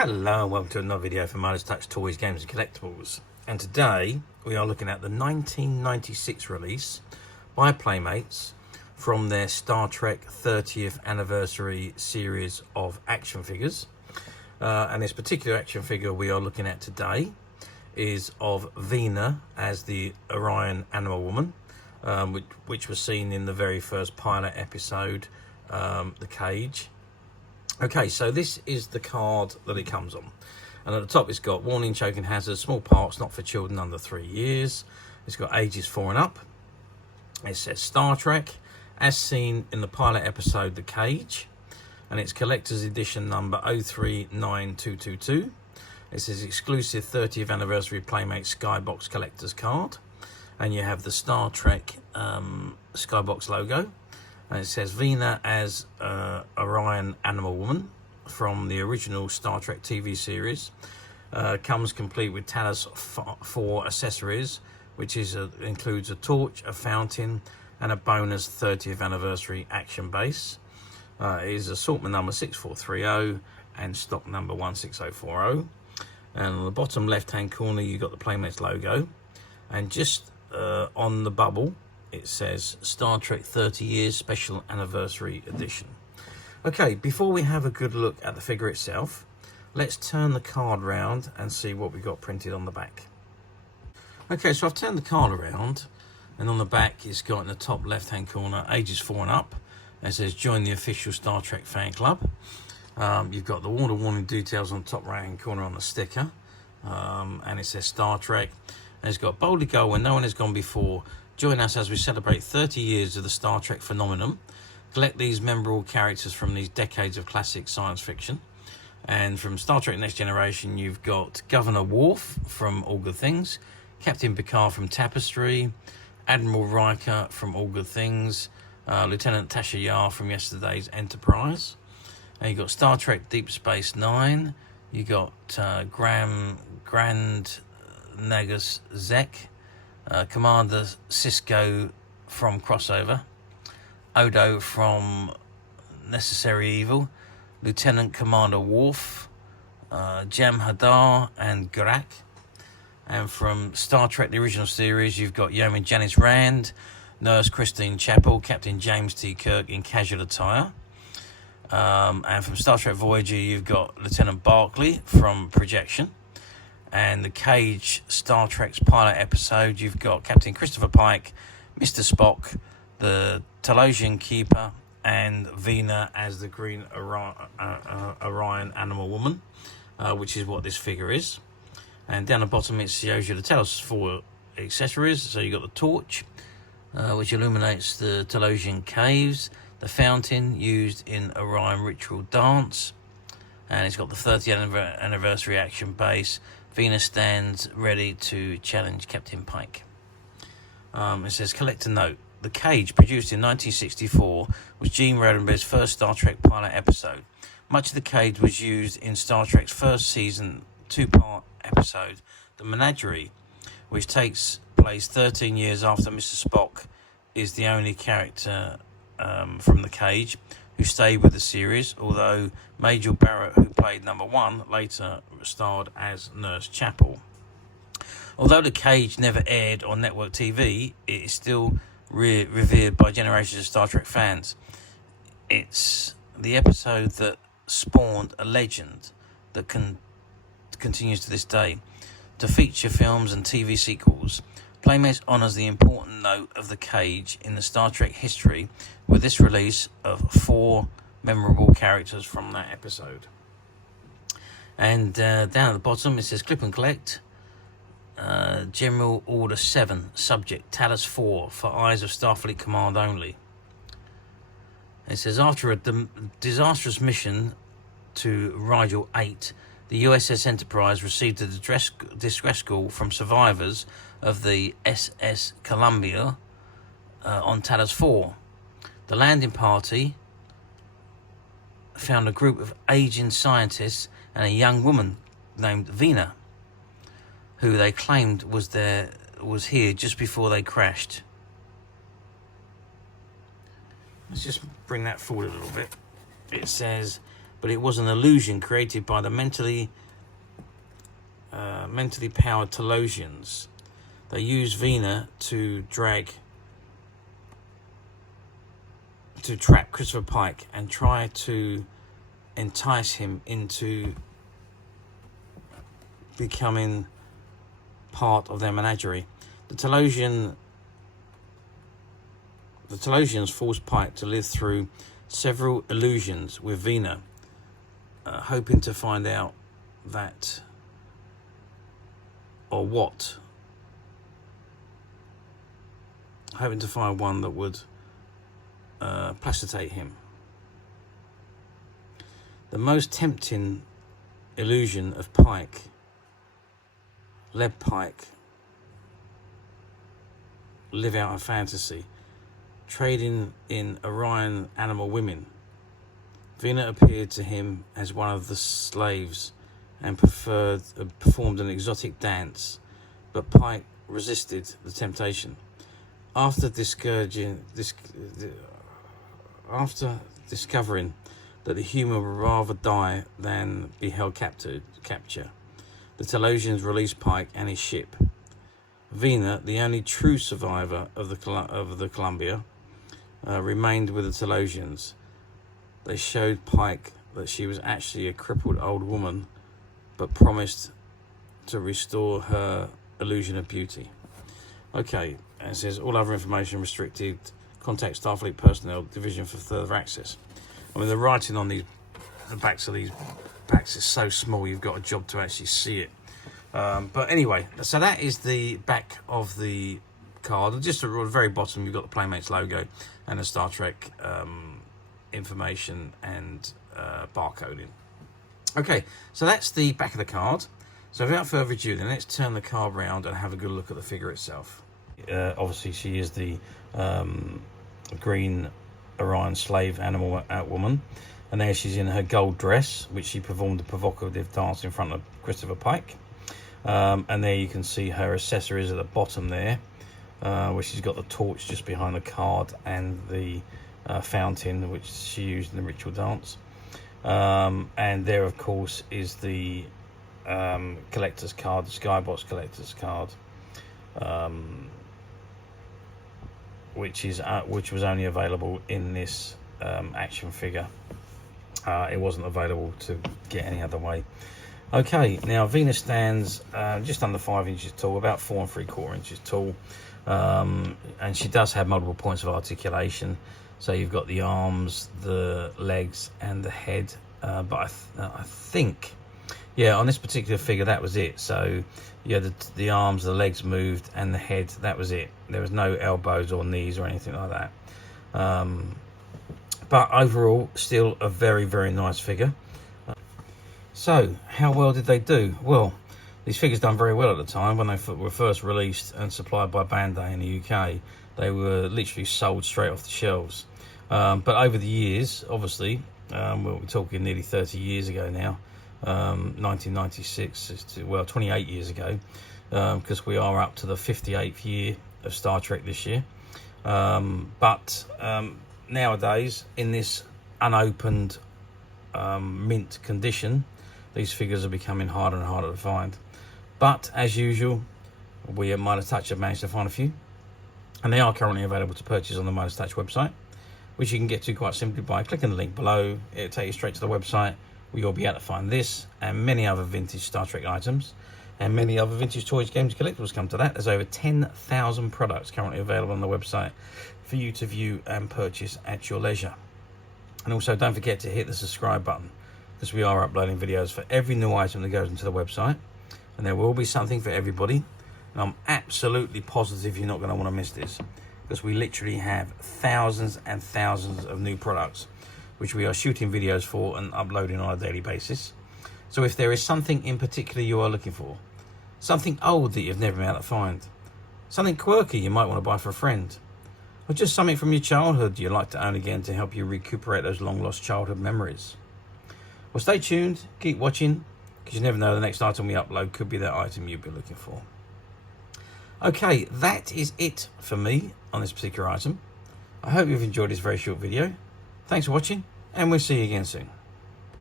Hello and welcome to another video for Midas Touch Toys, Games and Collectibles. And today we are looking at the 1996 release by Playmates from their Star Trek 30th Anniversary series of action figures. And this particular action figure we are looking at today is of Vina as the Orion Animal Woman, which was seen in the very first pilot episode, The Cage. Okay, so this is the card that it comes on. And at the top it's got warning, choking hazard, small parts not for children under 3 years. It's got ages 4 and up. It says Star Trek, as seen in the pilot episode The Cage. And it's collector's edition number 039222. It says exclusive 30th anniversary Playmates Skybox collector's card. And you have the Star Trek Skybox logo. And it says Vina as Orion Animal Woman from the original Star Trek TV series. Comes complete with Talos IV Accessories, which includes a torch, a fountain, and a bonus 30th anniversary action base. It is assortment number 6430 and stock number 16040. And on the bottom left-hand corner, you've got the Playmates logo. And just on the bubble, it says Star Trek 30 Years Special Anniversary Edition. Okay, before we have a good look at the figure itself, let's turn the card round and see what we got printed on the back. Okay, so I've turned the card around, and on the back it's got in the top left hand corner ages 4 and up. It says join the official Star Trek fan club. You've got the water warning details on the top right hand corner on the sticker, and it says Star Trek. And it's got boldly go where no one has gone before. Join us as we celebrate 30 years of the Star Trek phenomenon. Collect these memorable characters from these decades of classic science fiction. And from Star Trek Next Generation, you've got Governor Worf from All Good Things, Captain Picard from Tapestry, Admiral Riker from All Good Things, Lieutenant Tasha Yar from yesterday's Enterprise. And you've got Star Trek Deep Space Nine. You got Grand Nagus Zek, Commander Sisko from Crossover, Odo from Necessary Evil, Lieutenant Commander Worf, Jamhadar and Garak. And from Star Trek the original series, you've got Yeoman Janice Rand, Nurse Christine Chapel, Captain James T. Kirk in casual attire. And from Star Trek Voyager, you've got Lieutenant Barclay from Projection. And the Cage Star Trek's pilot episode, you've got Captain Christopher Pike, Mr. Spock, the Talosian Keeper, and Vina as the Green Orion Animal Woman, which is what this figure is. And down the bottom it shows you the Talos IV Accessories. So you've got the torch, which illuminates the Talosian caves, the fountain used in Orion ritual dance, and it's got the 30th anniversary action base. Vina stands ready to challenge Captain Pike. It says, collector note. The Cage, produced in 1964, was Gene Roddenberry's first Star Trek pilot episode. Much of The Cage was used in Star Trek's first season 2-part episode, The Menagerie, which takes place 13 years after Mr. Spock is the only character from The Cage who stayed with the series, although Majel Barrett, who played number 1, later starred as Nurse Chapel. Although The Cage never aired on network TV, it is still revered by generations of Star Trek fans. It's the episode that spawned a legend that continues to this day. To feature films and TV sequels, Playmates honours the important note of The Cage in the Star Trek history with this release of 4 memorable characters from that episode. And down at the bottom it says clip and collect. General Order 7, subject Talos IV, for eyes of Starfleet Command only. It says after a disastrous mission to Rigel 8, the USS Enterprise received a distress call from survivors of the SS Columbia on Talos IV. The landing party found a group of aging scientists and a young woman named Vina, who they claimed was here just before they crashed. Let's just bring that forward a little bit. It says but it was an illusion created by the mentally powered Talosians. They used Vina to trap Christopher Pike and try to entice him into becoming part of their menagerie. The Talosians forced Pike to live through several illusions with Vina, hoping to find out that or what. Hoping to find one that would placitate him. The most tempting illusion of Pike led Pike live out a fantasy, trading in Orion animal women. Vina appeared to him as one of the slaves and performed an exotic dance, but Pike resisted the temptation. After discovering that the human would rather die than be held capture, the Talosians released Pike and his ship. Vina, the only true survivor of the Columbia, remained with the Talosians. They showed Pike that she was actually a crippled old woman, but promised to restore her illusion of beauty. Okay, and it says all other information restricted. Contact Starfleet personnel division for further access. I mean, the writing on the backs of these packs is so small, you've got a job to actually see it. But anyway, so that is the back of the card. Just at the very bottom, you've got the Playmates logo and the Star Trek information and barcoding. Okay, so that's the back of the card. So without further ado, then let's turn the card round and have a good look at the figure itself. Obviously, she is the green Orion slave animal woman, and there she's in her gold dress, which she performed a provocative dance in front of Christopher Pike. And there you can see her accessories at the bottom there, where she's got the torch just behind the card and the fountain which she used in the ritual dance. And there, of course, is the collector's card, the Skybox collector's card, which was only available in this action figure. It wasn't available to get any other way. Okay, now Vina stands just under 5 inches tall, about 4 3/4 inches tall, and she does have multiple points of articulation. So you've got the arms, the legs, and the head. But I think, yeah, on this particular figure, that was it. So yeah, the arms, the legs moved, and the head, that was it. There was no elbows or knees or anything like that. But overall, still a very, very nice figure. So, how well did they do? Well, these figures done very well at the time. When they were first released and supplied by Bandai in the UK, they were literally sold straight off the shelves. But over the years, obviously, we're talking nearly 30 years ago now, 1996, 28 years ago, because we are up to the 58th year of Star Trek this year. But nowadays, in this unopened mint condition, these figures are becoming harder and harder to find. But as usual, we at Midas Touch have managed to find a few, and they are currently available to purchase on the Midas Touch website, which you can get to quite simply by clicking the link below. It'll take you straight to the website where you'll be able to find this and many other vintage Star Trek items and many other vintage toys, games, collectibles come to that. There's over 10,000 products currently available on the website for you to view and purchase at your leisure. And also don't forget to hit the subscribe button, because we are uploading videos for every new item that goes into the website, and there will be something for everybody. And I'm absolutely positive you're not going to want to miss this, because we literally have thousands and thousands of new products which we are shooting videos for and uploading on a daily basis. So if there is something in particular you are looking for, something old that you've never been able to find, something quirky you might want to buy for a friend, or just something from your childhood you'd like to own again to help you recuperate those long lost childhood memories, well, stay tuned, keep watching, because you never know, the next item we upload could be that item you'd be looking for. Okay, that is it for me on this particular item. I hope you've enjoyed this very short video. Thanks for watching, and we'll see you again soon.